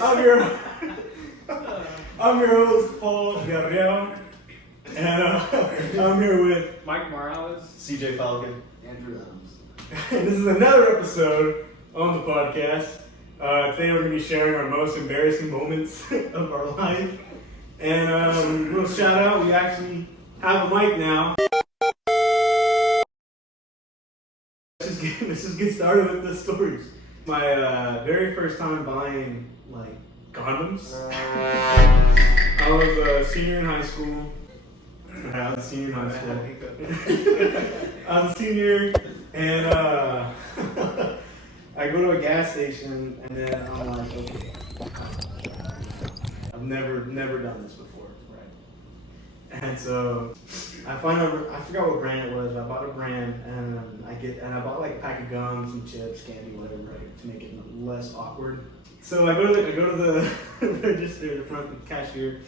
I'm your host, Paul Gabriel, and I'm here with Mike Morales, CJ Falcon, Andrew Adams. And this is another episode on the podcast. Today we're going to be sharing our most embarrassing moments of our life. And we'll shout out, we actually have a mic now. Let's just get started with the stories. My very first time buying condoms. I was a senior in high school. I was a senior in high school. I was a senior, and I go to a gas station, and then I'm like, okay, I've never done this before, right? And so I forgot what brand it was. But I bought a brand, and I bought like a pack of gums and chips, candy, whatever, right, to make it less awkward. So I go to the register, the front cashier,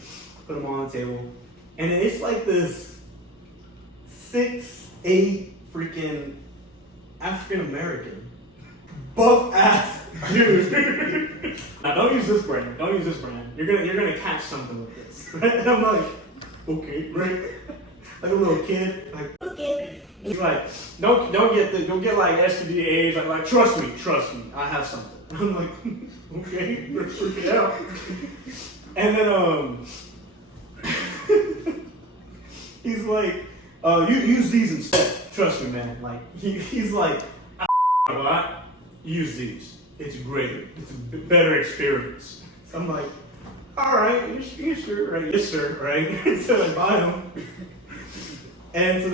put them on the table, and it's like this 6'8" freaking African American buff ass dude. Now don't use this brand. Don't use this brand. You're gonna catch something with this, right? And I'm like, okay, right? Like a little kid, like okay. He's like, don't get like STD/AIDS. Like trust me, I have something. I'm like, okay, let's freak it out. And then he's like, you use these instead. Trust me, man. Like he's like, a lot. Use these. It's great. It's a better experience. So I'm like, all right, you sure, right? Yes, sir, right? So I buy them. And so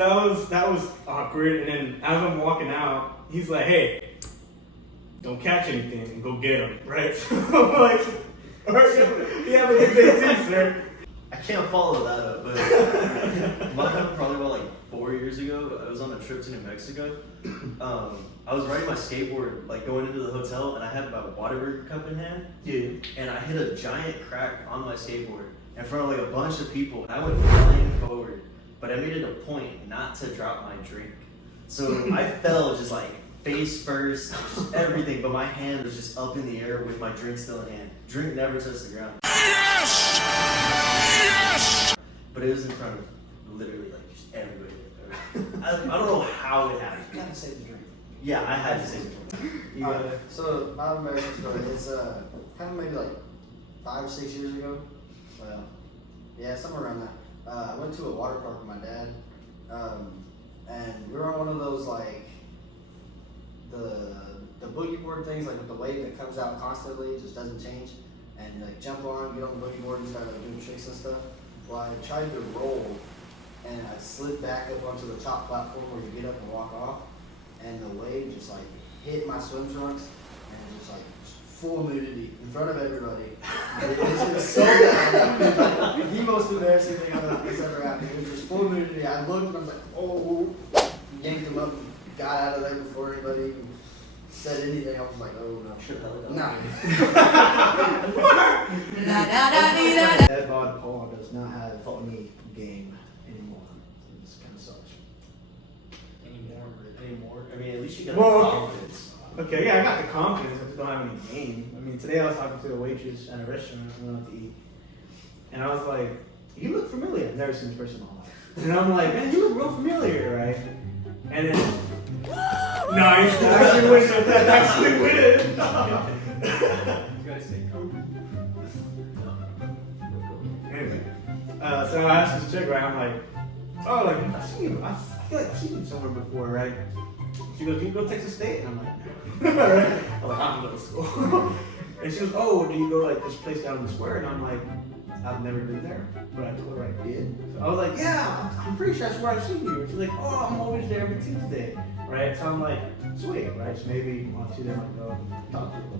that was awkward. And then as I'm walking out, he's like, hey, don't catch anything and go get them, right? So I'm like, all right, you have a good day too, sir. I can't follow that up, but probably about like 4 years ago, I was on a trip to New Mexico. I was riding my skateboard, like going into the hotel, and I had my Whataburger cup in hand. Yeah. And I hit a giant crack on my skateboard in front of like a bunch of people. I went flying forward, but I made it a point not to drop my drink. So I fell just like face first, just everything, but my hand was just up in the air with my drink still in hand. Drink never touched the ground. Yes! Yes! But it was in front of literally like just everybody. I don't know how it happened. You gotta save the drink. Yeah, I had to save the drink. So my American story is kind of maybe like 5 or 6 years ago. Well, yeah, somewhere around that. I went to a water park with my dad, and we were on one of those like the boogie board things, like with the wave that comes out constantly, it just doesn't change, and like jump on, get on the boogie board and start like doing tricks and stuff. Well, I tried to roll, and I slid back up onto the top platform where you get up and walk off, and the wave just like hit my swim trunks, and just like full nudity in front of everybody. It was so bad. The most embarrassing thing that's ever happened. It was just full nudity. I looked and I was like, oh, yanked him up and got out of there before anybody even said anything. I was like, oh no. Nah. That bod Paul does not have any game anymore. It just kind of sucks. Anymore? I mean, at least you got confidence. Okay, yeah, I got the confidence. I just don't have any game. I mean, today I was talking to a waitress at a restaurant we went out to eat, and I was like, "You look familiar." I've never seen this person in my life, and I'm like, "Man, you look real familiar, right?" And then, nice. That actually wins. That actually wins. you gotta say Kobe. Anyway, so I asked this chick, right? I'm like, "Oh, like I've seen you. I feel like I've seen you somewhere before, right?" She goes, "Do you go to Texas State?" And I'm like, "No." I'm like, "I'm going to school." And she goes, "Oh, do you go like this place down in the square?" And I'm like, "I've never been there." But I told her I did. So I was like, "Yeah, I'm pretty sure that's where I've seen you." And she's like, "Oh, I'm always there every Tuesday." Right? So I'm like, sweet, right? So maybe one or two days I might go and talk to them.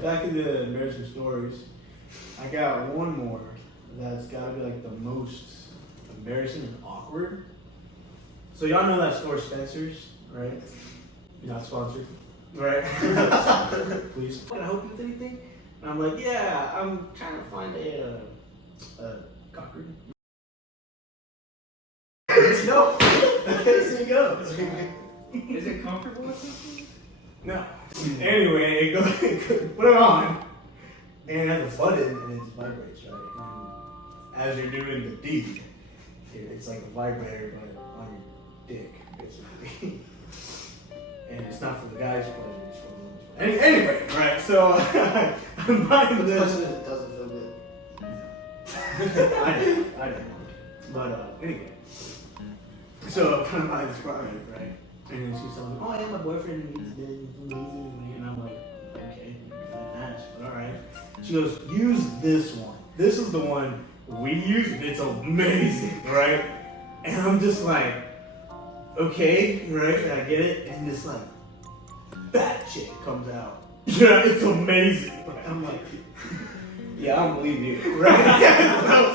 Back to the embarrassing stories. I got one more that's got to be like the most embarrassing and awkward. So y'all know that store Spencer's, right? You're not sponsored, right? Please. Can I help you with anything? And I'm like, yeah, I'm trying to find a cocker. No. Okay, so you go. Is it comfortable with this? No. Anyway, put it on, and it has a button, and it just vibrates, right? And as you're doing the deed, it's like a vibrator, but on your dick, basically. And it's not for the guy's pleasure, it's for the woman's pleasure. Anyway, right, so I'm buying this. It doesn't feel good. I didn't. But anyway. So I'm kind of buying this product, right? And then she's telling me, oh yeah, my boyfriend needs this, it's amazing. And I'm like, okay, nice, but alright. She goes, use this one. This is the one we use, and it's amazing, right? And I'm just like, okay, right? And I get it, and this like, that shit comes out. Yeah, it's amazing. But I'm like, yeah, I don't believe you, right? So,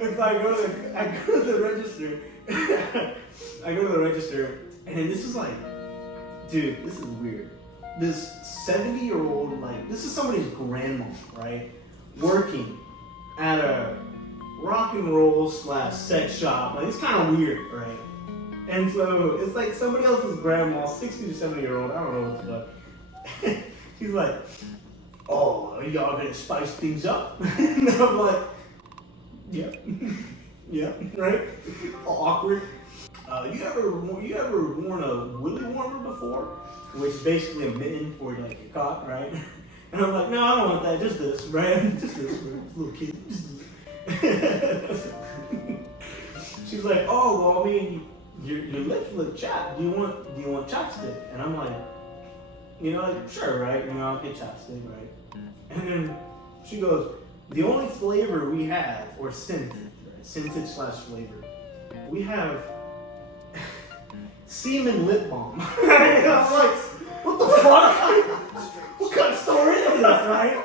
if I go to the register, and then this is like, dude, this is weird. This 70-year-old, like, this is somebody's grandma, right? Working at a rock and roll / sex shop. Like, it's kind of weird, right? And so it's like somebody else's grandma, 60 to 70-year-old, I don't know what the fuck. She's like, oh, are y'all gonna spice things up? And I'm like, yeah. Yeah, right? Awkward. You ever worn a willy warmer before? Which is basically a mitten for like your cock, right? And I'm like, no, I don't want that, just this, right? Just this for a little kid. She's like, oh, well, I mean, your lips look chapped. Do you want chapstick? And I'm like, like, sure, right? I'll get chapstick, right? And then she goes, the only flavor we have, or scented / flavor, we have semen lip balm. And I'm like, what the fuck? What kind of story is this, right?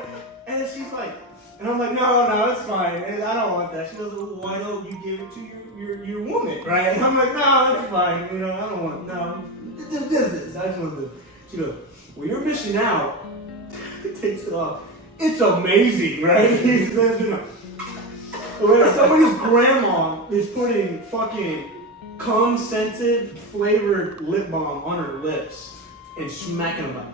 And she's like, and I'm like, no, it's fine. And I don't want that. She goes, well, why don't you give it to your woman, right? And I'm like, no, it's fine. I don't want, no. This. I just want this. She goes, well, you're missing out. Takes it off. It's amazing, right? He says, where somebody's grandma is putting fucking cum-scented flavored lip balm on her lips and smacking them like,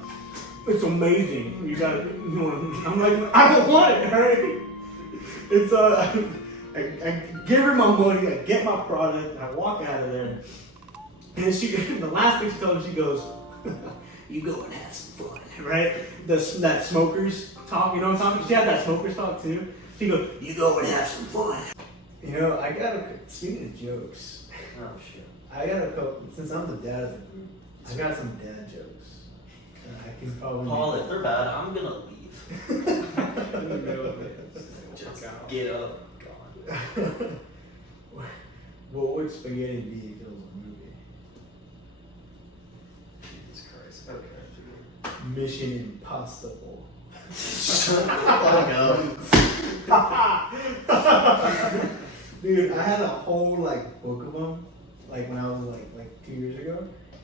it's amazing. You gotta, I'm like, I don't want it, right? It's I give her my money, I get my product, I walk out of there, and the last thing she told me, she goes, you go and have some fun, right? That smokers talk, you know what I'm talking? She had that smokers talk too. She goes, you go and have some fun. Speaking of jokes. Oh shit. I got a couple, since I'm the dad of the group, I got some dad jokes. I can probably. Paul, if they're bad, I'm gonna leave. In the middle of it. Just get up. Gone. What would spaghetti be if it was a movie? Jesus Christ. Okay. Mission Impossible. Shut the fuck up. Dude, I had a whole book of them, when I was like 2 years ago,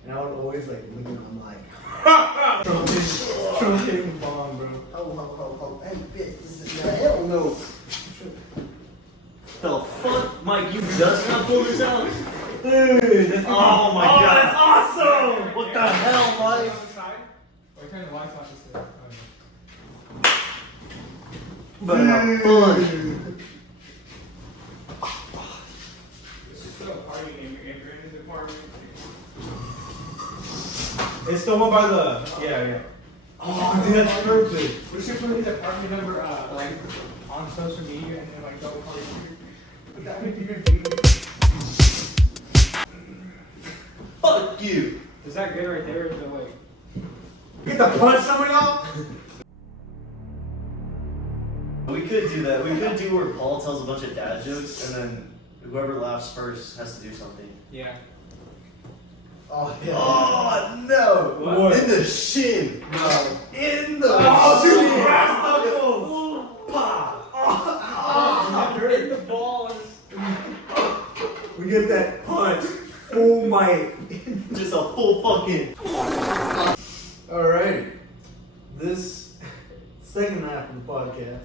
and I would always look at them like, truncating bomb, bro. Oh, hey, bitch, this is hell no. The fuck, Mike? You just now pulled this out? Dude, oh my god, that's awesome! What the hell, Mike? Wait, turn the lights off this thing. But fun. This is still a party in your apartment. It's the one by the yeah. Oh, dude, that's perfect. We should put his apartment number on social media and then go party. Would that make you good? Fuck you. Is that good right there? Is the way? Get the punch somebody off. We could do that. We could do where Paul tells a bunch of dad jokes and then whoever laughs first has to do something. Yeah. Oh, yeah. Oh no! What? In the shin! No. In the dude, shin! brass In the balls. We get that punch. Full might. Just a full fucking. Alright. This second half of the podcast,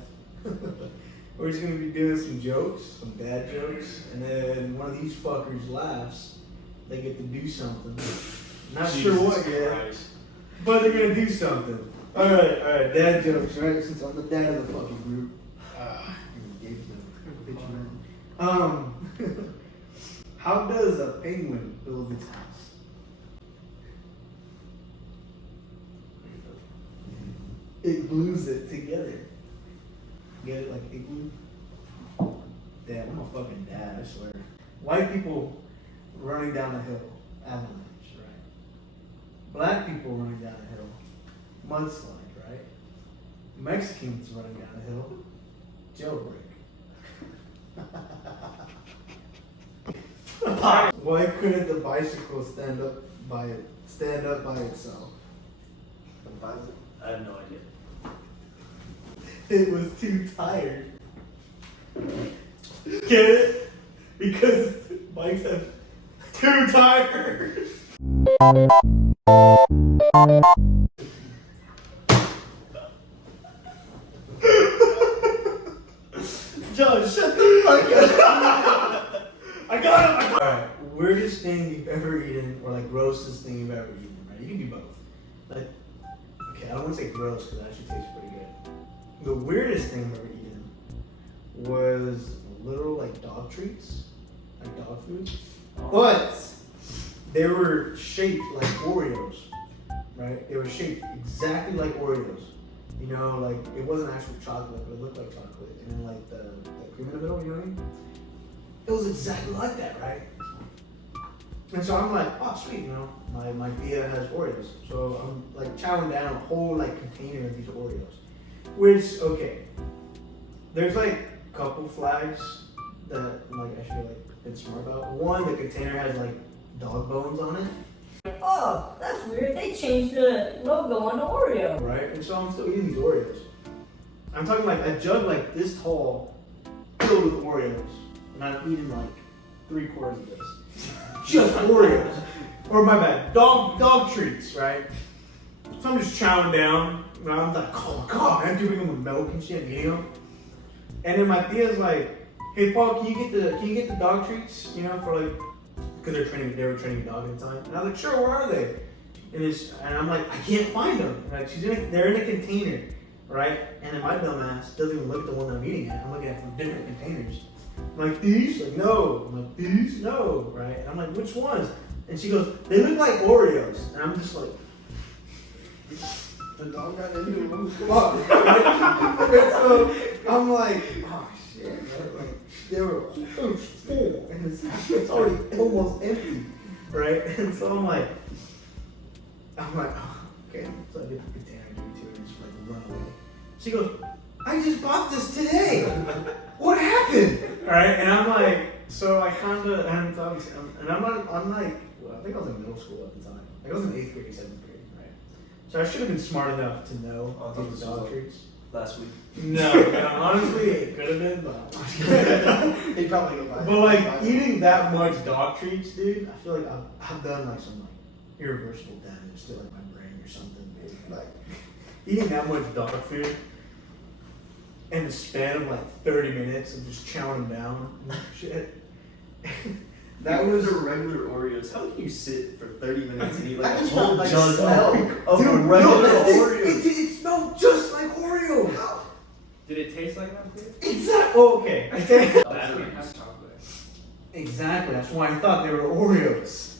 we're just gonna be doing some jokes, some dad jokes, and then one of these fuckers laughs, they get to do something. Not sure what yet. But they're gonna do something. Alright, dad jokes, right? Since I'm the dad of the fucking group. How does a penguin build its house? It glues it together. Get it like igloo? Damn, I'm a fucking dad, I swear. White people running down a hill, avalanche, right? Black people running down a hill, mudslide, right? Mexicans running down a hill, jailbreak. Why couldn't the bicycle stand up by itself? I have no idea. It was too tired. Get it? Because bikes have two tires. John, shut the fuck up. I got him. Alright, weirdest thing you've ever eaten, or like grossest thing you've ever eaten, right? You can do both. Like, okay, I don't want to say gross because that actually tastes pretty good. The weirdest thing I've ever eaten was little like dog treats, like dog food, but they were shaped like Oreos, right? They were shaped exactly like Oreos. You know, like it wasn't actual chocolate, but it looked like chocolate, and then like the cream in the middle. You know what I mean? It was exactly like that, right? And so I'm like, oh sweet, you know, my Thea has Oreos, so I'm like chowing down a whole like container of these Oreos. Which, okay, there's like a couple flags that like I should like been smart about. One, the container has like dog bones on it. Oh, that's weird. They changed the logo on the Oreo. Right? And so I'm still eating these Oreos. I'm talking like a jug like this tall filled with Oreos. And I'm eating like 3/4 of this. Just Oreos. Or my bad, dog treats, right? So I'm just chowing down. And I'm like, oh god, man, giving them milk and shit, eating them. And then my Thea's like, hey Paul, can you get the dog treats? You know, for like, because they were training a dog at the time. And I was like, sure, where are they? And I'm like, I can't find them. Like they're in a container, right? And then my dumb ass doesn't even look at the one that I'm eating at. I'm looking at from different containers. I'm like, these? Like, no. I'm like, these? No, right? And I'm like, which ones? And she goes, they look like Oreos. And I'm just like, The dog got into it. fuck. And so I'm like, oh shit, right? Like, they were full, and it's already almost empty, right? And so I'm like, oh, okay. So I get the container, give it to her, and just like run away. She goes, I just bought this today. What happened? Right? And I'm like, so I kind of, and obviously, I'm like, well, I think I was in middle school at the time. Like I was in 8th grade, 7th grade, right? So I should have been smart enough to know these dog treats. Last week. No, honestly, it could have been, but He probably go buy it. but like eating that much dog treats, dude, I feel like I've done like some like irreversible damage to like my brain or something, dude. Like eating that much dog food in the span of like 30 minutes of just chowing them down and shit. That was the regular Oreos. How can you sit for 30 minutes and eat I like a just whole felt like jug smell. of Dude, regular no, Oreos? it smelled just like Oreos. Did it taste like that? Exactly. Oh, okay. I think. That didn't have chocolate. Exactly. That's why I thought they were Oreos.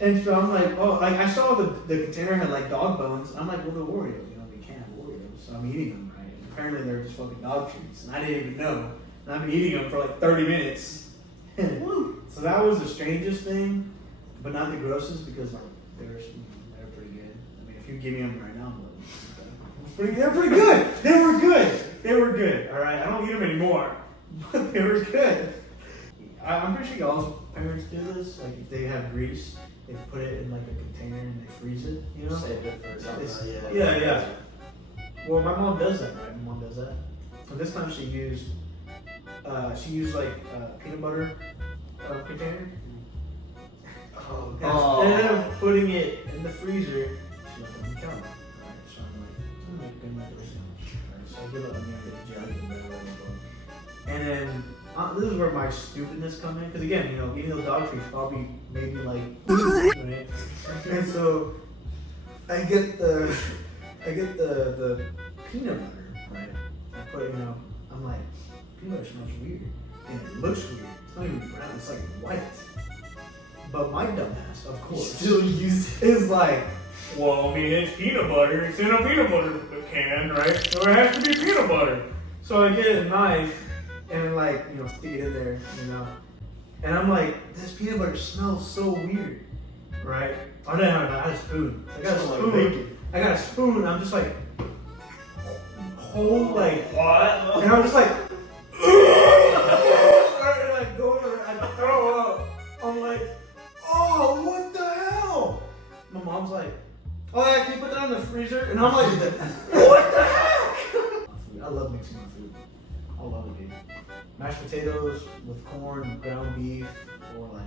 And so I'm like, oh, like I saw the container had like dog bones. I'm like, well, they're Oreos. You know, they can't have Oreos. So I'm eating them, right? And apparently they're just fucking dog treats, and I didn't even know. And I've been eating them for like 30 minutes. So that was the strangest thing, but not the grossest because like they're pretty good. I mean, if you give me them right now, they're pretty good. They were good. All right, I don't eat them anymore, but they were good. I'm pretty sure y'all's parents do this. Like if they have grease, they put it in like a container and they freeze it. You know? Save it for something. Yeah. Well, my mom does that, right? My mom does that. So this time she used like peanut butter container. Oh, And instead of putting it in the freezer, she left it on the counter. Right? So I'm like, good night, right? So I give it a jug and then this is where my stupidness come in. Because again, you know, eating those dog treats probably made me like, right? And so I get the peanut butter, right? I put, I'm like, peanut butter smells weird. And it looks weird. It's not even brown, it's like white. But my dumbass, of course, Still use is like, Well, I mean, it's peanut butter. It's in a peanut butter can, right? So it has to be peanut butter. so I get a knife and like, stick it in there, And I'm like, this peanut butter smells so weird, right? I didn't have a knife, I had a spoon. I got a Smell like spoon. bacon. I got a spoon, and I'm just like, hold like, What? and I'm just like, like going to, I throw up. I'm like, oh, what the hell? My mom's like, oh yeah, can you put that in the freezer? And I'm like, what the heck? I love mixing my food. I love it, dude. Mashed potatoes with corn, ground beef, or like,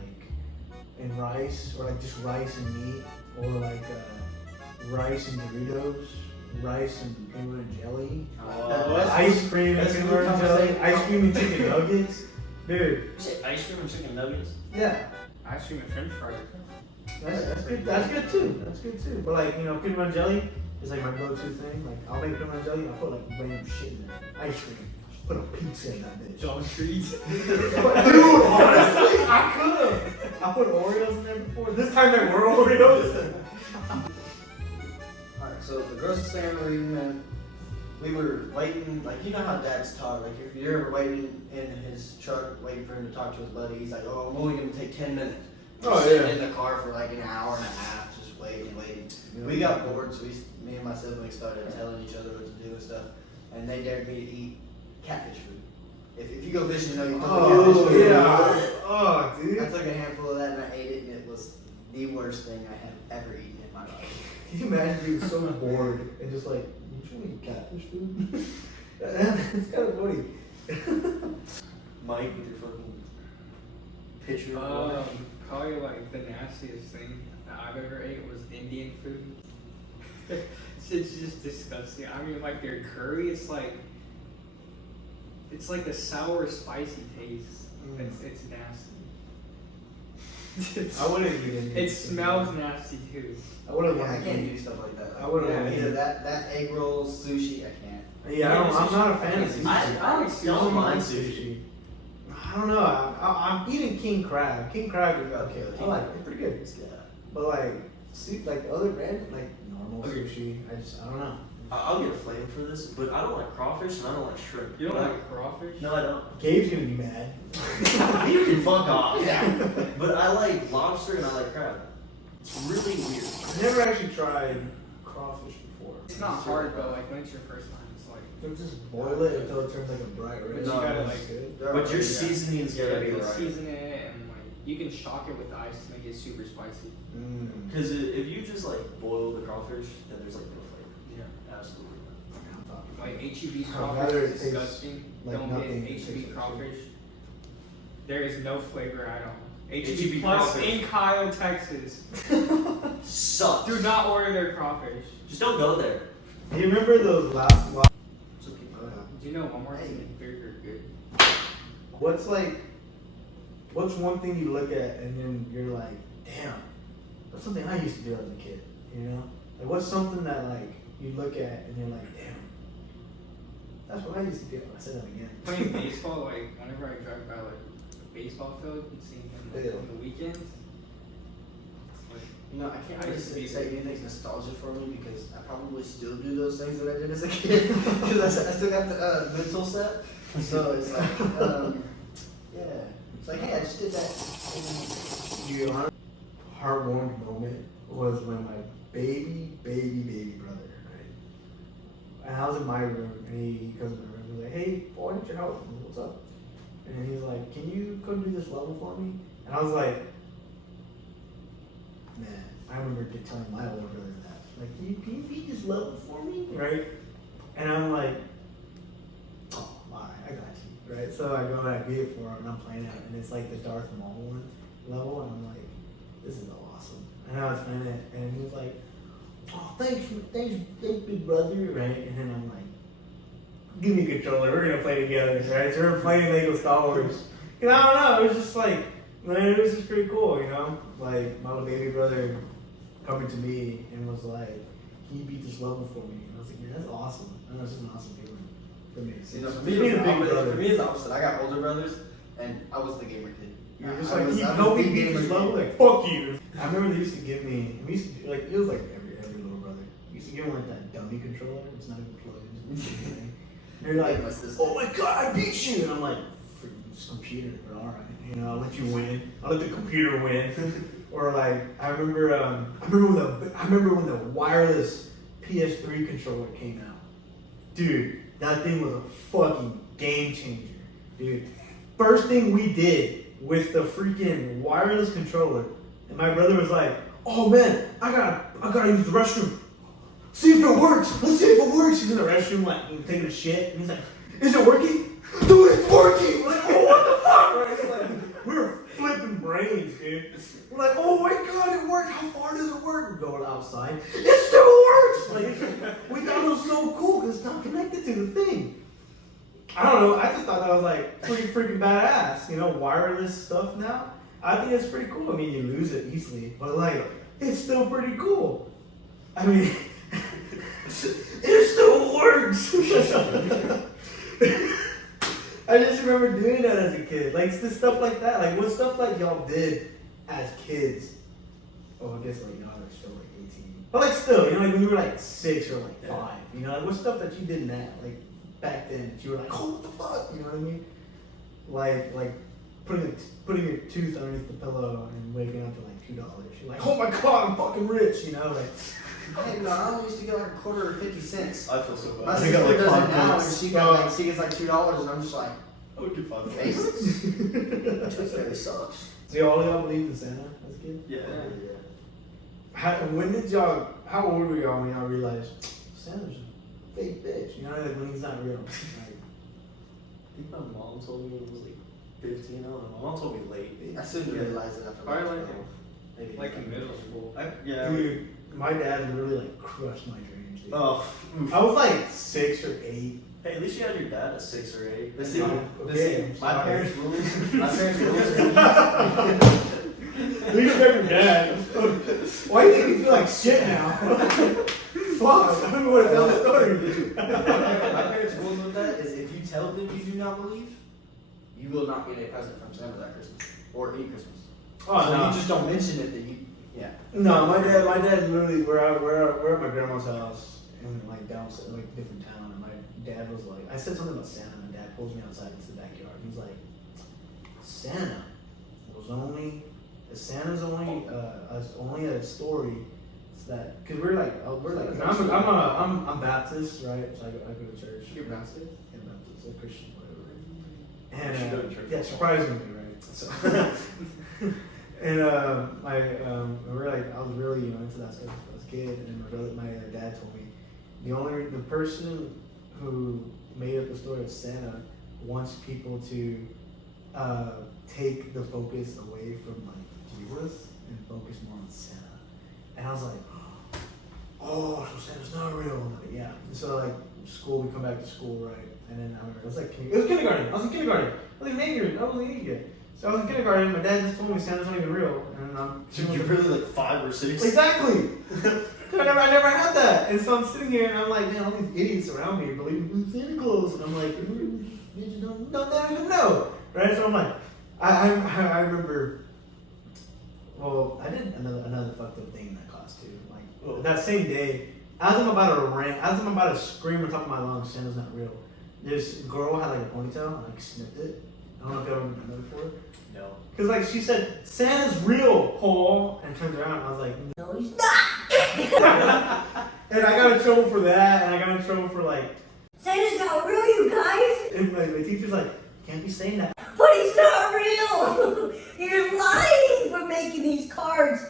and rice, or like just rice and meat, or like rice and Doritos, rice and peanut butter and jelly, ice cream and that's peanut food butter and jelly, conversation. ice cream and chicken nuggets. Dude, You say ice cream and chicken nuggets? yeah. Ice cream and French fries. That's good. That's good too. That's good too. But like peanut butter and jelly is like my go-to thing. Like I'll make peanut butter and jelly. I'll put like random shit in there. Ice cream. Put a pizza in that bitch. John Trees. Dude, honestly, I could've. I put Oreos in there before. This time there were Oreos. Alright, so the grossest thing I ever eaten, man, we were waiting, like, you know how dads talk, like, if you're ever waiting in his truck, waiting for him to talk to his buddy, he's like, oh, I'm only gonna take 10 minutes. Oh, Sitting yeah. in the car for like an hour and a half, just waiting. Yeah. We got bored, so me and my siblings started telling each other what to do and stuff, and they dared me to eat catfish food. If you go fishing, you know you put the catfish Oh food in the yeah. water. Oh I dude. took a handful of that and I ate it, and it was the worst thing I have ever eaten in my life. Can you imagine being so bored and just like, you trying to eat catfish food? It's kind of funny. Mike with your fucking pitcher of water. Probably like the nastiest thing that I've ever ate was Indian food. It's just disgusting. I mean, like their curry, it's like a sour, spicy taste. It's nasty. I wouldn't eat it. It smells nasty too. I wouldn't Yeah, want I to can't eat. do stuff like that. I wouldn't Yeah, wanna either eat. that egg roll, sushi, I can't. Yeah, I'm not a fan of sushi. I don't mind sushi. I don't know. I'm eating king crab. King crab is Okay, I like it. It's pretty good. It's good. But like, see, like other random, like normal sushi, I don't know. I'll get a flavor for this, but I don't like crawfish and I don't like shrimp. You don't But like crawfish? No, I don't. Gabe's gonna be mad. You can fuck off. Yeah. But I like lobster and I like crab. It's really weird. I've never actually tried crawfish before. It's not hard, but like when it's your first time, it's like. You just boil it until it turns like a bright red. But you gotta, That's like, good. But your seasoning's You gotta be gotta right. season it and like you can shock it with ice to make it super spicy. Because if you just like boil the crawfish, then there's like no flavor. Yeah. Absolutely. Like HEB I'd rather crawfish it is taste disgusting. like Don't nothing. get It tastes HEB like crawfish. There is no flavor at all. HEB HEB plus crawfish. in Kyle, Texas. Sucks. Do not order their crawfish. Just don't go there. Do you remember those last? It's okay. Do you know one more thing? Very good. What's one thing you look at and then you're like, damn, that's something I used to do as a kid. You know, like what's something that like you look at and you're like, damn, that's what I used to do. I said that again. Playing baseball, like whenever I drive by like a baseball field and seeing them like, on the weekends. it's like, You know, I can't I really used to be say like- anything's nostalgia for me because I probably still do those things that I did as a kid because I still got the mental set. So it's like, yeah, it's like, hey, I just did that. You know, heartwarming moment was when my baby brother, right? And I was in my room, and he comes in my room. He's like, "Hey, boy, I need your help. I'm like, what's up?" And he's like, "Can you come do this level for me?" And I was like, "Man, I remember telling my older brother that. Like, can you beat this level for me?" Right? And I'm like, "Oh, alright, I got you." Right? So I go and I beat it for him, and I'm playing it, and it's like the Darth Maul one level, and I'm like, this is awesome. And I was playing it, and he was like, "Oh, thanks, big brother," right? And then I'm like, "Give me a controller, we're gonna play together," right? So we're playing Lego Star Wars. And I don't know, it was just like, man, it was just pretty cool, you know? Like, my little baby brother coming to me and was like, "Can you beat this level for me?" And I was like, "Man, that's awesome. I know it's just an awesome feeling for me." You know, So, for me, being a big for brother, me, it's the opposite. I got older brothers, and I was the gamer kid. you're just I like, was- "You I was help me the beat gamer this kid. level." Like, fuck you. I remember they used to give me. We used to do, like it was like every little brother. We used to give them like that dummy controller. It's not even plugged into anything. And they're like, My sister. "Oh my god, I beat you!" And I'm like, "Freaking this computer, but all right, you know, I'll let you win. I'll let the computer win." Or like, I remember when the wireless PS3 controller came out, dude. That thing was a fucking game changer, dude. First thing we did with the freaking wireless controller, and my brother was like, "Oh man, I gotta use the restroom. See if it works. Let's see if it works." He's in the restroom, like taking a shit, and he's like, "Is it working? Dude, it's working!" We're like, "Oh, what the fuck?" Right? It's like, we were flipping brains, dude. We're like, "Oh my god, it worked! How far does it work?" We're going outside. It still works! Like, we thought it was so cool because it's not connected to the thing. I don't know. I just thought that was like pretty freaking badass. You know, wireless stuff now. I think it's pretty cool. I mean, you lose it easily, but like, it's still pretty cool. I mean, it still works. I just remember doing that as a kid. Like, it's the stuff like that. Like, what stuff like y'all did as kids? Oh, I guess like y'all are still like 18. But like still, you know, like when you were like 6 or like 5. You know, like what stuff that you did now, like back then that you were like, "Oh, what the fuck?" You know what I mean? Like putting your tooth underneath the pillow and waking up to like $2. You're like, "Oh my god, I'm fucking rich," you know, like. Hey, no, I only used to get like a quarter or 50 cents. I feel so bad. My I sister got like does it 5 now, and bucks. she gets like $2, and I'm just like, I would do 5 bucks. basics. Tooth fairy sucks. See, all y'all believed in Santa as a kid? Yeah. How old were y'all when y'all realized Santa's a fake bitch? You know, like when he's not real. Like, I think my mom told me it was like 15. I don't know. My mom told me late. I soon realized it after Probably like, like, like in middle school. Yeah. dude, my dad literally like crushed my dreams. Dude. Oh. I was like 6 or 8. Hey, at least you had your dad at 6 or 8. Listen, Okay, my sorry. parents' rules. My parents' rules. Leave it your dad. Why do you make me feel like shit now? Fuck, I don't know what to tell the story. My parents' rules with that is if you tell them you do not believe, you will not get a present from Santa that Christmas or any Christmas. Oh, so no. you just don't mention it that you. Yeah. No, my dad literally, we're at my grandma's house in like down, like different town, and my dad was like, I said something about Santa, and my dad pulls me outside into the backyard. He's like, Santa's only a story. It's that because we're like, I'm Baptist, right? So I go to church. You're Baptist? Yeah, Baptist, a Christian, whatever. You should And go to church yeah, more. surprisingly, right? So. And we're like, I was really into that stuff as a kid, and my dad told me the person who made up the story of Santa wants people to take the focus away from like Jesus and focus more on Santa. And I was like, oh, so Santa's not real. And like, yeah. And so like school, we come back to school, right? And then I remember it was kindergarten. I was in kindergarten. I was like an 8-year-old. I was an 8 yet. So I was in kindergarten, my dad just told me Santa's not even real. And I'm You're really like 5 or 6. exactly. I never had that. And so I'm sitting here and I'm like, man, all these idiots around me believe in Santa Claus. And I'm like, you don't even know. Right? So I'm like, I remember, well, I did another fucked up thing in that class too. Like, that same day, as I'm about to scream on top of my lungs, Santa's not real, this girl had like a ponytail and like snipped it. I don't know if y'all ever done that before. No. Cause like she said, Santa's real, Paul, and turned around and I was like, No, he's not. and I got in trouble for that, and I got in trouble for like, Santa's not real, you guys. and my teacher's like, can't be saying that. But he's not real. You're lying. We're making these cards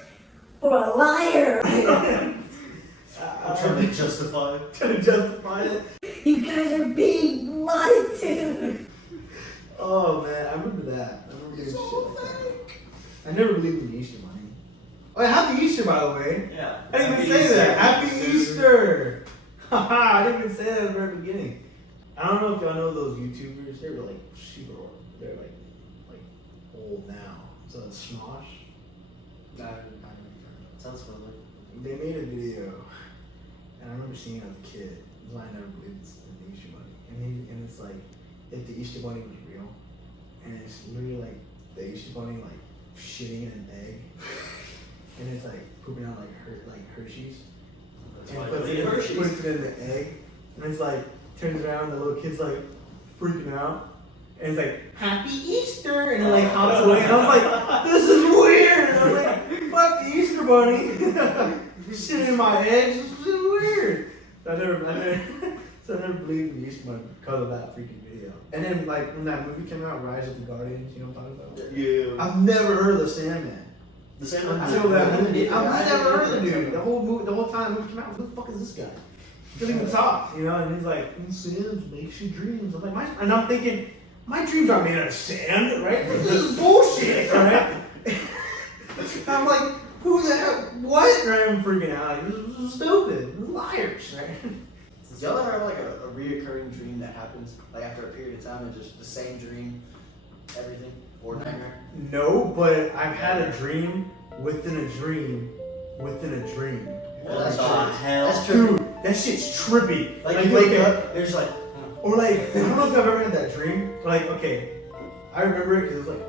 for a liar. I'm trying to justify it. Trying to justify it. You guys are being lied to. Oh man, I remember that. I remember getting shit like that. I never believed in the Easter Bunny. Oh, yeah, happy Easter, by the way. Yeah. I didn't even Happy say Easter. that. Happy Easter. Haha, I didn't even say that at the very beginning. I don't know if y'all know those YouTubers. They were like super old. They're like old now. So it's Smosh. Sounds familiar. they made a video, and I remember seeing it as a kid. This is why I never believed it's the Easter Bunny. And it's like, if the Easter Bunny was real, and it's literally like the Easter Bunny like shitting in an egg, and it's like pooping out like Hershey's. And puts it in the egg, and it's like turns around, the little kid's like freaking out, and it's like Happy Easter, and it like hops away. And I was like, this is weird. And I was like, fuck the Easter Bunny. Shit in my eggs. This is weird. So I never believed in the Easter Bunny because of that freaking video. And then like when that movie came out, Rise of the Guardians, you know what I'm talking about? Yeah. I've never heard of the Sandman. The Sandman. Until that movie. I've never heard of the dude. The whole time the movie came out, who the fuck is this guy? He doesn't even talk, you know. And he's like, "Sand makes you dreams." I'm like, and I'm thinking, my dreams aren't made out of sand, right? This is bullshit, right? I'm like, who the hell? What? Right? I'm freaking out. Like, this is stupid. This is liars, right? Does y'all ever have like a reoccurring dream that happens like after a period of time and just the same dream, everything, or nightmare? No, but I've had a dream within a dream within a dream. Well, that's the true. hell? That's true. Dude, that shit's trippy. Like you wake up, there's like, Or like, I don't know if I've ever had that dream, but like, okay, I remember it because it was like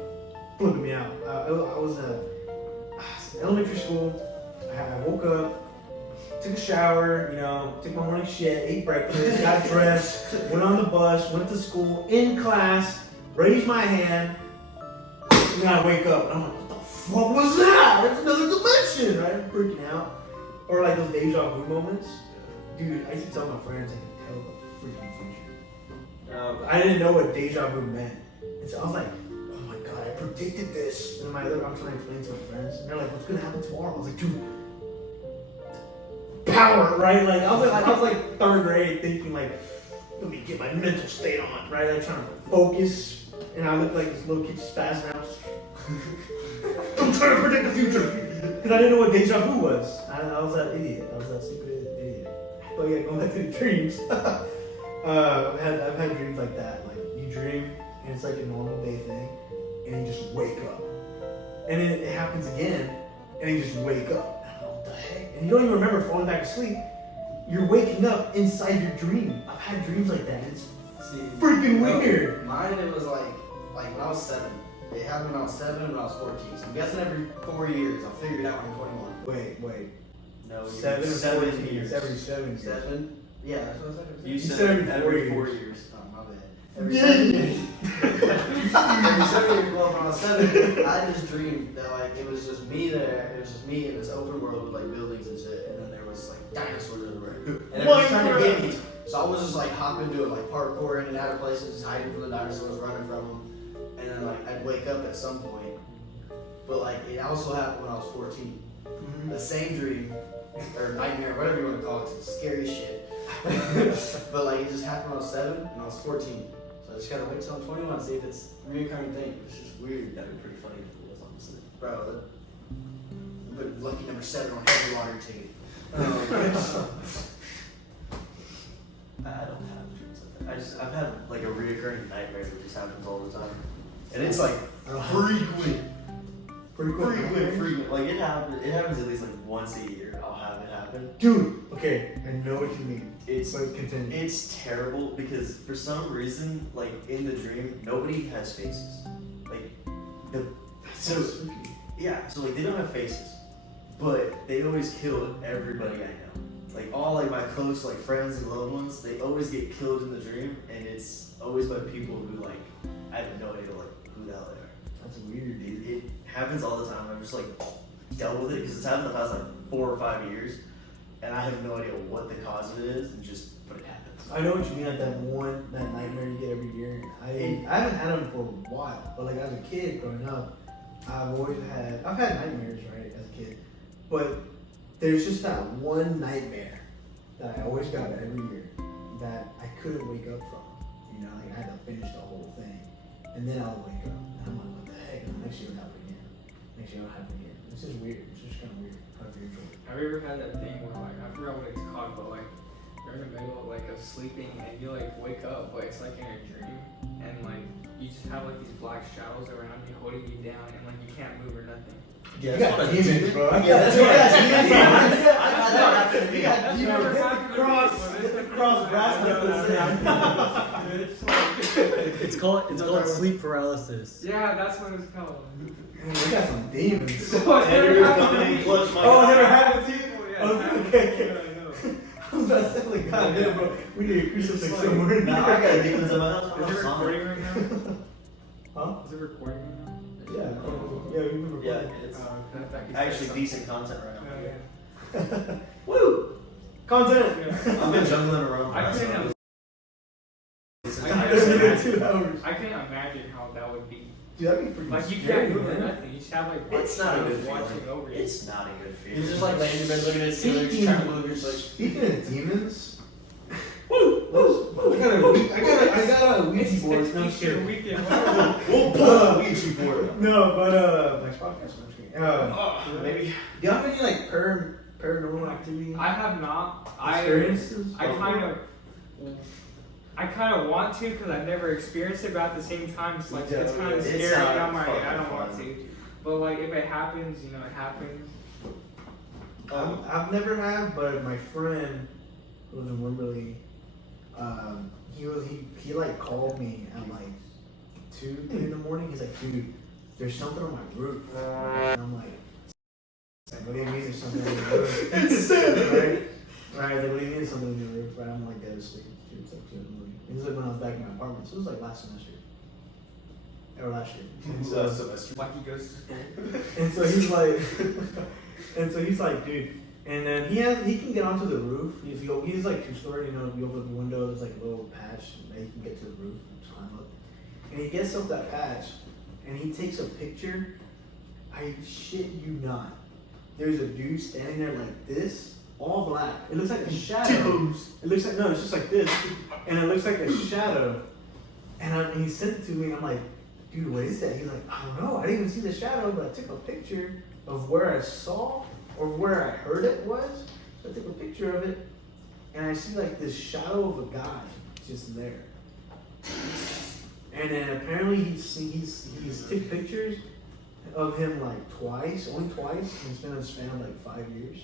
flipping me out. I was in elementary school. I woke up, took a shower, you know, took my morning shit, ate breakfast, got dressed, went on the bus, went to school, in class, raised my hand, and then I wake up and I'm like, what the fuck was that? That's another dimension, right? I'm freaking out. Or like those deja vu moments. Dude, I used to tell my friends I could tell the freaking future. I didn't know what deja vu meant. And so I was like, oh my god, I predicted this. And I'm trying to explain to my friends. And they're like, what's gonna happen tomorrow? I was like, dude, power, right? Like I was like third grade thinking like, let me get my mental state on, right? Like trying to focus. And I looked like this little kid spazzing out. I'm trying to predict the future. Because I didn't know what deja vu was. I was that idiot. I was that stupid idiot. But yeah, going back to the dreams. I've had dreams like that. Like you dream and it's like a normal day thing, and you just wake up, and then it happens again, and you just wake up. I don't know what the heck, and you don't even remember falling back asleep. You're waking up inside your dream. I've had dreams like that. It's freaking weird. Mine, it was like when I was 7. It happened when I was 7 and when I was 14. So I'm guessing every 4 years. I'll figure it out when I'm 21. Wait. No, 7 years. Every 7 years. 7? Yeah, that's what I said. You said said every 4 4 years. years. Oh, my bad. Every 7 years. Every 7 years. Well, when I was 7, I just dreamed that like it was just me there. It was just me in this open world with like buildings and shit. And then there was like dinosaurs everywhere. And it was trying to get me. So I was just like hopping, doing like parkour in and out of places, just hiding from the dinosaurs, running from them. And then like I'd wake up at some point. But like it also happened when I was 14. The same dream or nightmare, whatever you want to call it, it's scary shit. But like it just happened when I was 7 and I was 14. So I just gotta wait till I'm 21 and see if it's a reoccurring thing. It's just weird. That'd be pretty funny if it was, honestly. Bro, put lucky number 7 on every lottery ticket. I don't have dreams like that. I've had like a reoccurring nightmare that just happens all the time. And it's like frequent. Like it happens at least like once a year. I'll have it happen. Dude, okay, I know what you mean. But continue. It's terrible because for some reason, like in the dream, nobody has faces. Like so like they don't have faces, but they always kill everybody I know. Like all like my close like friends and loved ones, they always get killed in the dream, and it's always by people who like I have no idea like who the hell they are. That's weird, dude. It happens all the time. I've just like dealt with it because it's happened the past like 4 or 5 years, and I have no idea what the cause of it is, and but it happens. I know what you mean, like that nightmare you get every year. I haven't had them for a while, but like as a kid growing up, I've had nightmares, right, as a kid. But there's just that one nightmare that I always got every year that I couldn't wake up from. You know, like I had to finish the whole thing, and then I'll wake up, and I'm like, what the heck? And next year it'll happen again. Next year it'll happen again. It's just weird. It's just kind of weird. Kind of spiritual. Have you ever had that thing where like I forgot what it's called, but like you're in a middle like of sleeping and you like wake up, but it's like in a dream, and like you just have like these black shadows around you holding you down, and like you can't move or nothing. Yeah, you got demons, bro. Yeah, that's what You got demons. Hit the cross bracelet. It's called sleep paralysis. Yeah, that's what it's called. Man, we got some demons. Andrew, coming in clutch, my Oh, it guy. never happened to you? Yeah, Oh, okay. I was about to say, like, God damn, bro. We need a crucifix somewhere in Nah, I there. got demons in my house. Is it recording right now? Huh? Is it recording right now? Yeah. Yeah, we've been recording. Yeah, it's actually decent content right now. Woo! Content! I've been juggling around. I couldn't. This I entire segment. 2 hours. I can't imagine how that would be. Dude, that'd be freaking Like you scary, can't move or man. nothing. You just have like It's not a good watching feeling. over you. It's not a good feeling. You're just like laying in bed looking at the ceiling, just trying to move. You're just like, Speaking of demons, woo! I got a Ouija board. No, I'm Easter kidding. weekend. We'll pull out a Ouija board. No, but next podcast. I'm just kidding. Maybe. Do y'all have any like paranormal activity? I have not. Experiences? I kind of want to because I've never experienced it, but at the same time, it's like it's kind of It's scary. not I'm like, I fucking don't want fun. to. But like, if it happens, you know, it happens. I've never had, but my friend who was in Wimberley, he like called me at like 2, 3 in the morning. He's like, dude, there's something on my roof. And I'm like, what do you mean there's something on the roof? Right, like, what do you mean there's something on the roof? Right, I'm like dead asleep. It's like 2 in the morning. This is like when I was back in my apartment, so it was like last semester. Or last year. And so, semester. Like he goes to school. and so he's like, dude. And then he can get onto the roof. He's like 2-story, you know, if you open the window, there's like a little patch, and then he can get to the roof and just climb up. And he gets up that patch, and he takes a picture. I shit you not. There's a dude standing there like this, all black. It looks like a shadow. It looks like, no, it's just like this. And it looks like a shadow. And he sent it to me, and I'm like, dude, what is that? He's like, I don't know. I didn't even see the shadow, but I took a picture of where I saw or where I heard it was. So I took a picture of it, and I see like this shadow of a guy just there. And then apparently he's took pictures of him like only twice, and it's been a span of like 5 years,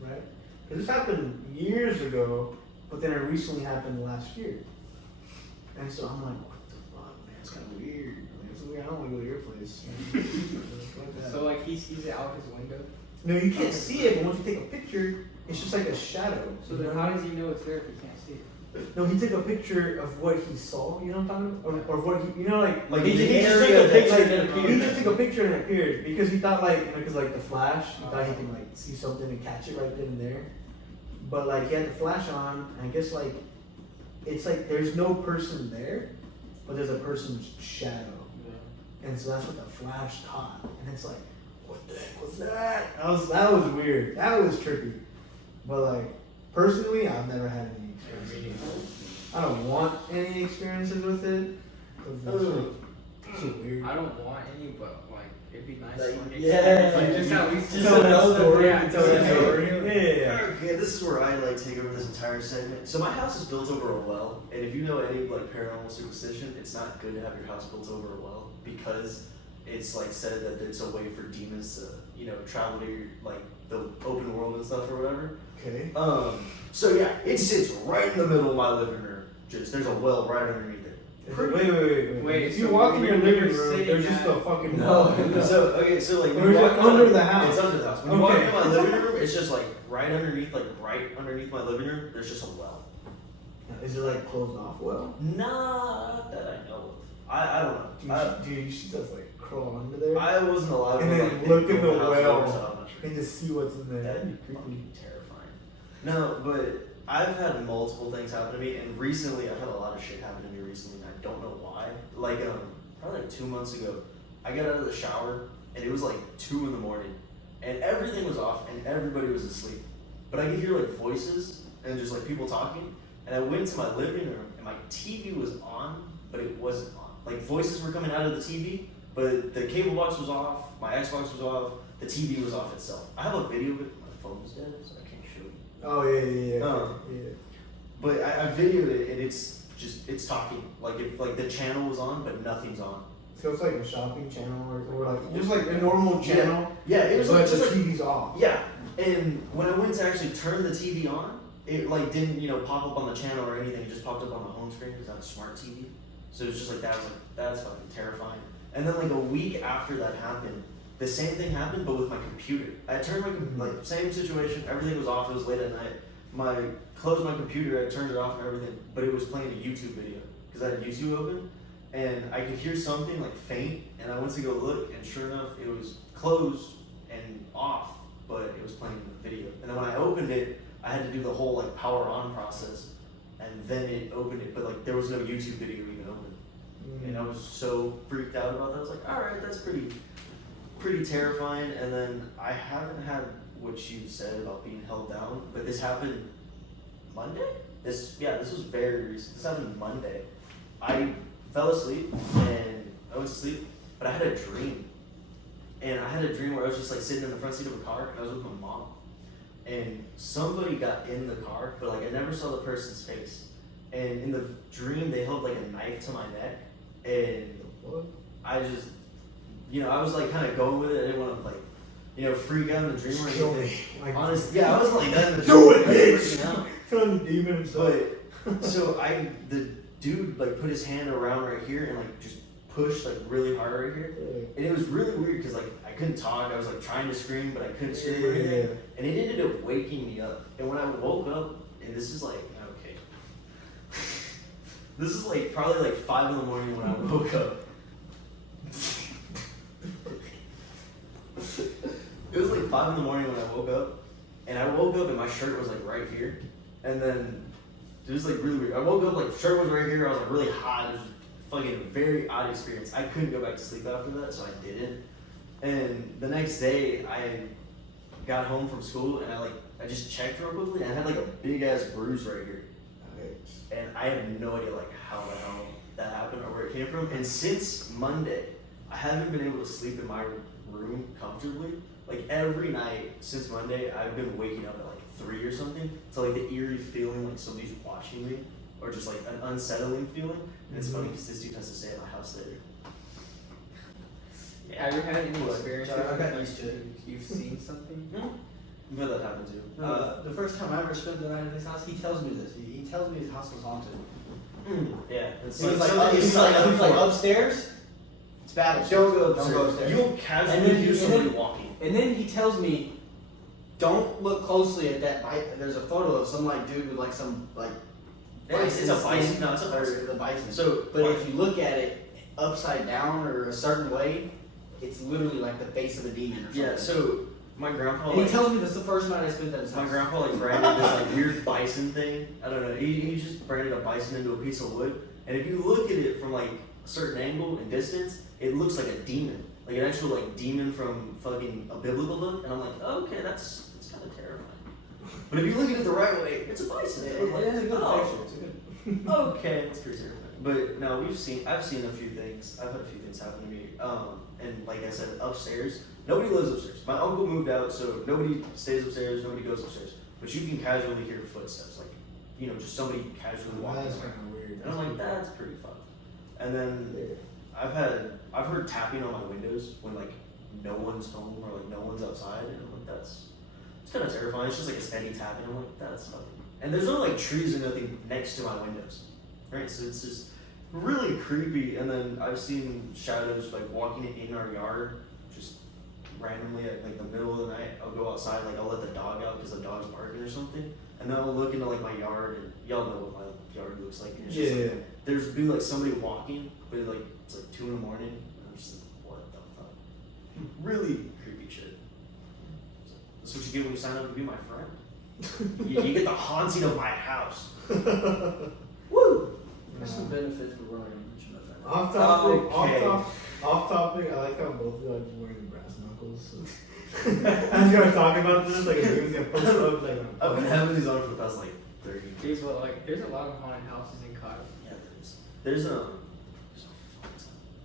right? Because this happened years ago, but then it recently happened last year. And so I'm like, what the fuck, man? It's kind of weird. I mean, it's weird. I don't want to go to your place. Fuck that. So like he sees it out his window. No, you can't see it, but once you take a picture, it's just like a shadow. So then how does he know it's there if he can't see it? No, he took a picture of what he saw, you know what I'm talking about? Or what he, you know, like the he just area took a that picture. it appeared. He just took a picture and it appeared because he thought like, because like the flash, he thought he could like see something and catch it right then and there. But like he had the flash on, and I guess like it's like there's no person there, but there's a person's shadow, and so that's what the flash caught, and it's like, what the heck was that? That was weird. That was trippy. But like personally, I've never had any experiences. I don't want any experiences with it. 'Cause it's weird. I don't want any, but like it'd be nice. Like, to yeah, like, just at least Tell that story. Yeah, Tell that yeah. story. Yeah. Okay, this is where I like take over this entire segment. So my house is built over a well, and if you know any like paranormal superstition, it's not good to have your house built over a well because it's like said that it's a way for demons to, you know, travel to your, like the open world and stuff or whatever. Okay. So yeah, it sits right in the middle of my living room. Just there's a well right underneath it. Wait, If so you walk in your you're living room, sitting there's just at- a fucking No, well. so okay, so like Or when is you it walk in under my- the house? It's under the house. When you walk Okay. in my living room, it's just like right underneath my living room. There's just a well. Is it like closed off well? Not that I know of. I don't know. Dude, you should just like crawl under there I wasn't allowed and to then like, look go in the house well door, so I'm not sure. and just see what's in there. That'd be fucking terrifying. No, but I've had multiple things happen to me, and recently I've had a lot of shit happen to me recently, and I don't know why. Like probably like 2 months ago, I got out of the shower and it was like 2 in the morning, and everything was off and everybody was asleep, but I could hear like voices and just like people talking, and I went to my living room and my TV was on, but it wasn't on. Like voices were coming out of the TV, but the cable box was off, my Xbox was off, the TV was off itself. I have a video of it, my phone's dead, so I can't show you. Oh yeah. Oh. Yeah. But I videoed it and it's talking. Like if like the channel was on but nothing's on. So it's like a shopping channel or like just like a normal channel. Yeah, it was but like the just like, TV's off. yeah. And when I went to actually turn the TV on, it like didn't, you know, pop up on the channel or anything. It just popped up on the home screen because I have a smart TV. So it was just like that. I was like, that's fucking terrifying. And then like a week after that happened, the same thing happened but with my computer. I turned my like same situation. Everything was off. It was late at night. Closed my computer. I turned it off and everything, but it was playing a YouTube video because I had YouTube open, and I could hear something like faint. And I went to go look, and sure enough, it was closed and off, but it was playing the video. And then when I opened it, I had to do the whole like power on process, and then it opened it, but like there was no YouTube video even open. And I was so freaked out about that. I was like, all right, that's pretty terrifying. And then I haven't had what you said about being held down, but this happened Monday? This was very recent. This happened Monday. I fell asleep and I went to sleep, but I had a dream. And I had a dream where I was just like sitting in the front seat of a car and I was with my mom. And somebody got in the car, but like I never saw the person's face. And in the dream they held like a knife to my neck, and I just, you know, I was like kind of going with it. I didn't want to like, you know, freak out in the dream or anything. Like, honestly, yeah, I was like that in the dream. do it, like, bitch! freaking out. Turn the demon himself. But so the dude like put his hand around right here and like just pushed like really hard right here, and it was really weird because like I couldn't talk. I was like trying to scream, but I couldn't scream or anything. And it ended up waking me up. And when I woke up, and this is like okay, this is like probably like 5 in the morning when I woke up. It was like 5 in the morning when I woke up, and I woke up and my shirt was like right here, and then it was like really weird. I woke up like shirt was right here. I was like really hot. It was fucking a very odd experience. I couldn't go back to sleep after that, so I didn't. And the next day, I got home from school and I just checked real quickly, and I had like a big ass bruise right here, and I have no idea like how the hell that happened or where it came from. And since Monday, I haven't been able to sleep in my room comfortably. Like every night since Monday, I've been waking up at like 3 or something to like the eerie feeling like somebody's watching me, or just like an unsettling feeling. And it's funny because this dude has to stay at my house later. Yeah, have you had any experience? I got used to it. You've seen something? You've had that happen too. The first time I ever spent the night at his house, he tells me this. He tells me his house was haunted. Yeah, it's He's like, like, he's like upstairs. It's bad. don't go Don't go upstairs. You'll And casually then hear he- somebody walking. And then he tells me, don't look closely at that bison. There's a photo of some like dude with like some like. It's a bison. skin, No, it's a or bison. the bison. So, But if you look at it upside down or a certain way, it's literally like the face of a demon or something. yeah, so my grandpa. And he Like, tells me this is the first night I spent at his my house. grandpa like branded this like weird bison thing. I don't know. He just branded a bison into a piece of wood, and if you look at it from like a certain angle and distance, it looks like a demon, like an actual like demon from fucking a biblical book. And I'm like, okay, that's kind of terrifying. But if you look at it the right way, it's a bison. It I'm like, is a good oh, picture. It's a good. okay, that's pretty terrifying. But no, I've seen a few things. I've had a few things happen to me. And like I said, upstairs, nobody lives upstairs. My uncle moved out, so nobody stays upstairs, nobody goes upstairs. But you can casually hear footsteps, like, you know, just somebody casually walking That's around. kind of weird. And I'm like, that's pretty fucked. And then I've heard tapping on my windows when like no one's home or like no one's outside, and I'm like, it's kind of terrifying. It's just like a steady tapping. I'm like, that's fucking. And there's no like trees or nothing next to my windows, right? So it's just really creepy. And then I've seen shadows like walking in our yard, just randomly at like the middle of the night. I'll go outside, like I'll let the dog out because the dog's barking or something, and then I'll look into like my yard, and y'all know what my yard looks like. And it's just, like, there's been like somebody walking, but like it's like 2 in the morning. And I'm just like, what the fuck? Really creepy shit. So that's what you get when you sign up to be my friend. you get the haunting of my house. Woo! There's some benefits for running a Off topic. Okay. Off topic. I like how both of you are just wearing brass knuckles. As you were talking about this, like it was gonna post up like. I've been having these on for the past like 30 years. Dude, but like, there's a lot of haunted houses in Kyle. Yeah, there's a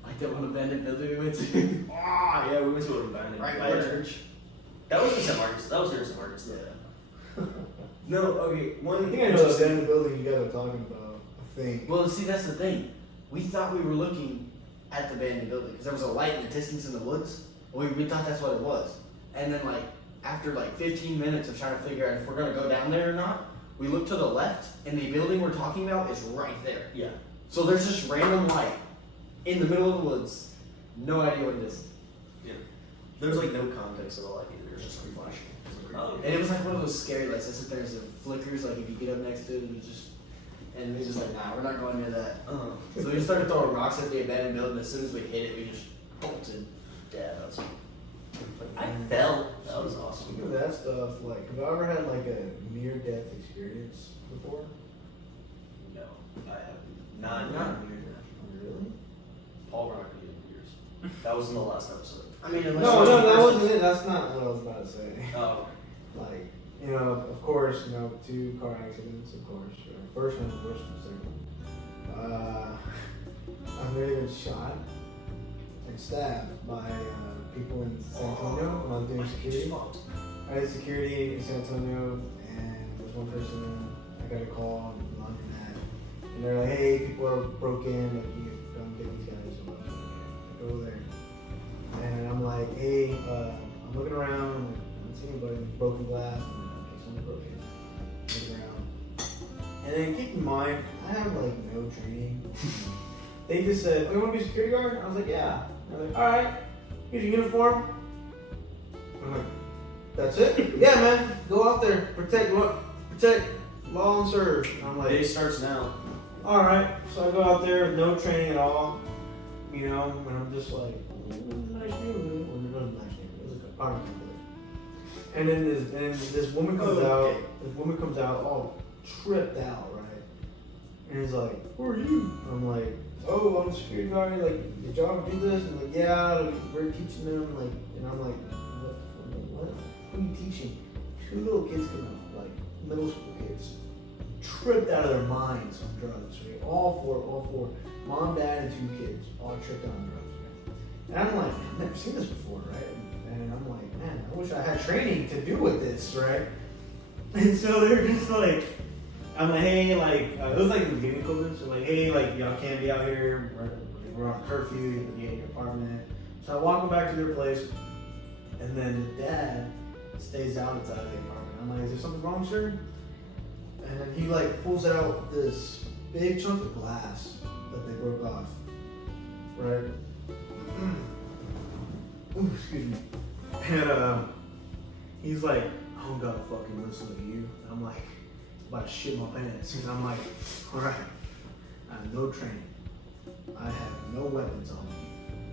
Like that one abandoned building we went to. Ah, yeah, we went to an abandoned Right by the church. That was in St. Marcus. That was here in St. Marcus. Yeah. No, okay, I one think I know the abandoned building you guys are talking about. I think. Well, see, that's the thing. We thought we were looking at the abandoned building because there was a light in the distance in the woods. We thought that's what it was. And then, like, after like 15 minutes of trying to figure out if we're gonna go down there or not, we look to the left, and the building we're talking about is right there. Yeah. So there's just random light in the middle of the woods. No idea what it is. There's like no context at all, like either. It's just flashing. And it was like one of those scary lights that sit there and flickers, like if you get up next to it, it was just. And we just like, nah, we're not going near that. So we just started throwing rocks at the abandoned building. As soon as we hit it, we just bolted. Yeah, that's. I fell. That was awesome. Speaking of that stuff, like, have you ever had like a near-death experience before? No, I haven't. Not near that. Really? Paul Rocker in years. That was in the last episode. I mean, unless No, you're- that wasn't it. That's not what I was about to say. Oh. Like, you know, of course, you know, 2 car accidents, of course. Right? First one, second one. I've never been shot and stabbed by people in San Antonio when I was doing security. I did security in San Antonio, and there was one person, I got a call in laundromat, and they're like, hey, people are broken, like, you don't get these guys. So much. I go there, and I'm like, hey, I'm looking around, I don't see anybody, there's broken glass, and I'm like, okay, something broken. Looking around. And then keep in mind, I have like no training. They just said, "We want to be a security guard?" I was like, "Yeah." They're like, "All right, here's your uniform." I'm like, "That's it?" "Yeah, man. Go out there, protect, law and serve." And I'm like, Day starts now. "All right." So I go out there with no training at all, you know, and I'm just like, "Nice neighborhood." Well, not a nice neighborhood. It was like a apartment neighborhood. And then this woman comes out. This woman comes out all tripped out, right? And he's like, "Who are you?" I'm like, "Oh, I'm a security guard. Like, your job to do this?" And like, "Yeah, like, we're teaching them." Like, and I'm like, "What are you teaching?" 2 little kids come out, like middle school kids, tripped out of their minds on drugs. Right? All four, mom, dad, and 2 kids, all tripped out on drugs. Right? And I'm like, I've never seen this before, right? And I'm like, man, I wish I had training to do with this, right? And so they're just like, I'm like, hey, like, it was like the beginning of COVID, so like, hey, like, y'all can't be out here, we're on curfew, you have to be in your apartment. So I walk them back to their place, and then the dad stays out inside the apartment. I'm like, is there something wrong, sir? And then he like pulls out this big chunk of glass that they broke off, right? Ooh, excuse me. And he's like, I don't gotta fucking listen to you. And I'm like, about to shit my pants. And I'm like, alright, I have no training. I have no weapons on me.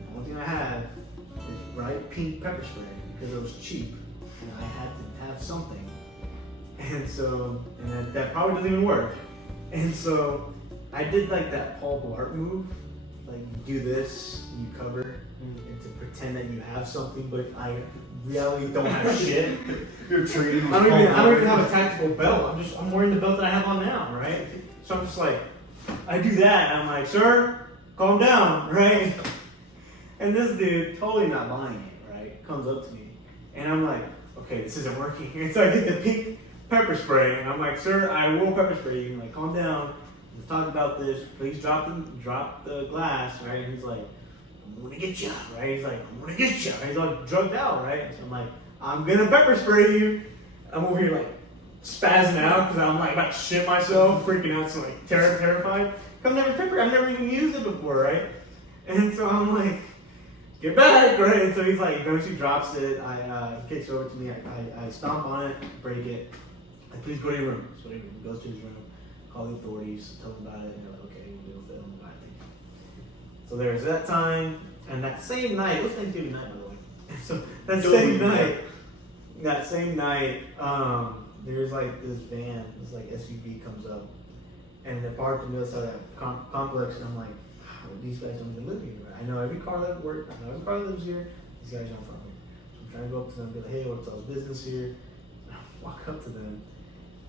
The only thing I have is bright pink pepper spray because it was cheap. And I had to have something. And so, and that probably doesn't even work. And so, I did like that Paul Blart move. Like, you do this, and you cover, and to pretend that you have something, but I really don't have shit. You're treated. I don't even have a tactical belt. I'm wearing the belt that I have on now, right? So I'm just like, I do that, and I'm like, sir, calm down, right? And this dude, totally not buying it, right, comes up to me, and I'm like, okay, this isn't working. And so I get the pink pepper spray, and I'm like, sir, I will pepper spray you. I'm like, calm down. Let's talk about this. Please drop the glass, right? And he's like, I'm gonna get you, right? He's like, I'm gonna get you. He's like drugged out, right? So I'm like, I'm gonna pepper spray you. I'm over here like spazzing out because I'm like about to shit myself, freaking out, so like terrified. I've never even used it before, right? And so I'm like, get back, right? And so he's like, eventually drops it. He kicks it over to me. I stomp on it, break it. Like, please go to your room. So he goes to his room, call the authorities, tell them about it, and they're like, okay, we'll film it. So there's that time, and that same night, it was Thanksgiving night, by the way. So that same night, there's like this van, this like SUV comes up, and they're parked on the other side of that complex, and I'm like, oh, these guys don't even live here. I know every car that works, I know every car that lives here, these guys aren't from here. So I'm trying to go up to them and be like, hey, what's all this business here? And I walk up to them,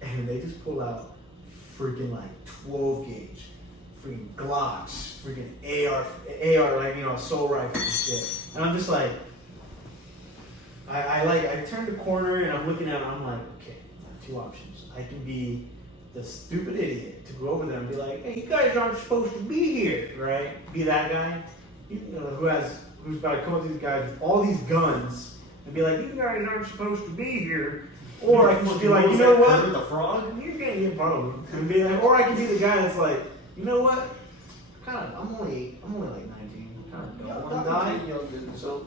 and they just pull out freaking like 12 gauge, freaking Glocks, freaking AR, like, you know, assault rifle and shit. And I'm just like, I turn the corner and I'm looking at them, I'm like, okay, two options. I can be the stupid idiot to go over there and be like, hey, you guys aren't supposed to be here, right? Be that guy, who's about to come up to these guys with all these guns and be like, you guys aren't supposed to be here. Or I can just be like, you know what? The frog? You're getting in probably. And be like, or I can be the guy that's like, you know what? I'm only like 19. I'm kind of don't want to die. So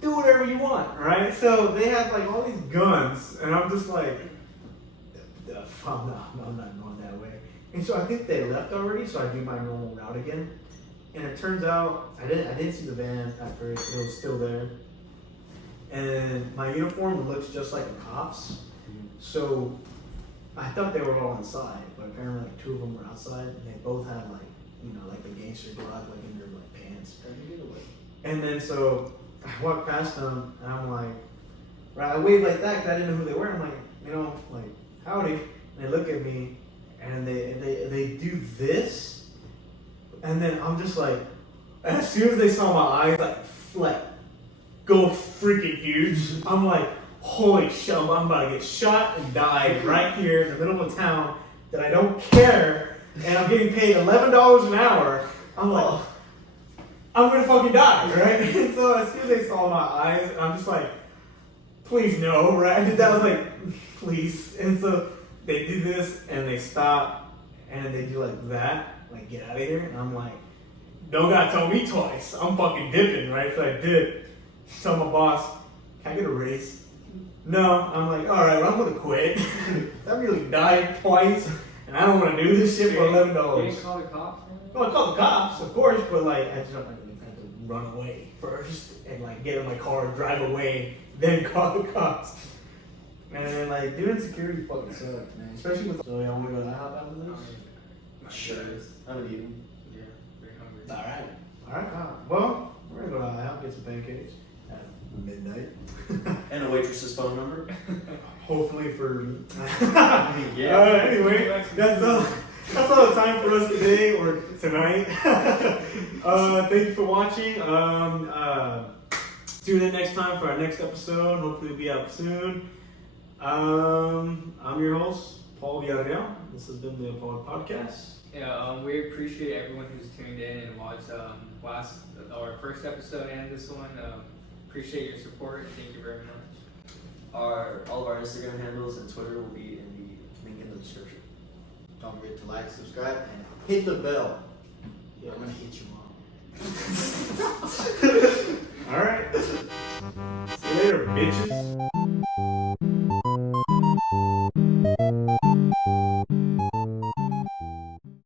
do whatever you want, right? So they have like all these guns, and I'm just like, I'm not going that way. And so I think they left already, so I do my normal route again. And it turns out I didn't see the van at first; it was still there. And my uniform looks just like a cop's, so I thought they were all inside, but apparently like two of them were outside, and they both had like like the gangster garage like in their like pants. And then so I walked past them, and I'm like, right, I waved like that because I didn't know who they were. I'm like, like howdy. And they look at me, and they do this, and then I'm just like, as soon as they saw my eyes like go freaking huge, I'm like, holy shit, I'm about to get shot and die right here in the middle of a town that I don't care, and I'm getting paid $11 an hour. I'm like, I'm gonna fucking die, right? And so as soon as they saw my eyes, I'm just like, please no, right? I did that, I was like, please. And so they do this, and they stop, and they do like that, like get out of here, and I'm like, don't gotta tell me twice, I'm fucking dipping, right? So I dip, tell my boss, can I get a raise? No, I'm like, alright, well, I'm gonna quit. I really died twice, and I don't wanna do this shit for $11. You didn't call the cops? Well, I called the cops, of course, but like, I just had to run away first, and like get in my car, drive away, then call the cops. And then like, doing security fucking sucks, man. Especially with, so y'all wanna go to IHOP after this? Sure. I'm eating. Yeah, very hungry. Alright, well, we're gonna go to IHOP, get some pancakes at midnight. And a waitress's phone number. Hopefully for me. Yeah. Anyway, that's all the time for us today or tonight. Thank you for watching. Tune in next time for our next episode. Hopefully it'll be out soon. I'm your host, Paul Villarreal. This has been the Appauled Podcast. Yeah, we appreciate everyone who's tuned in and watched our first episode and this one. Appreciate your support. Thank you very much. All of our Instagram handles and Twitter will be in the link in the description. Don't forget to like, subscribe, and hit the bell. Yeah, I'm gonna hit you all. Alright. See you later, bitches.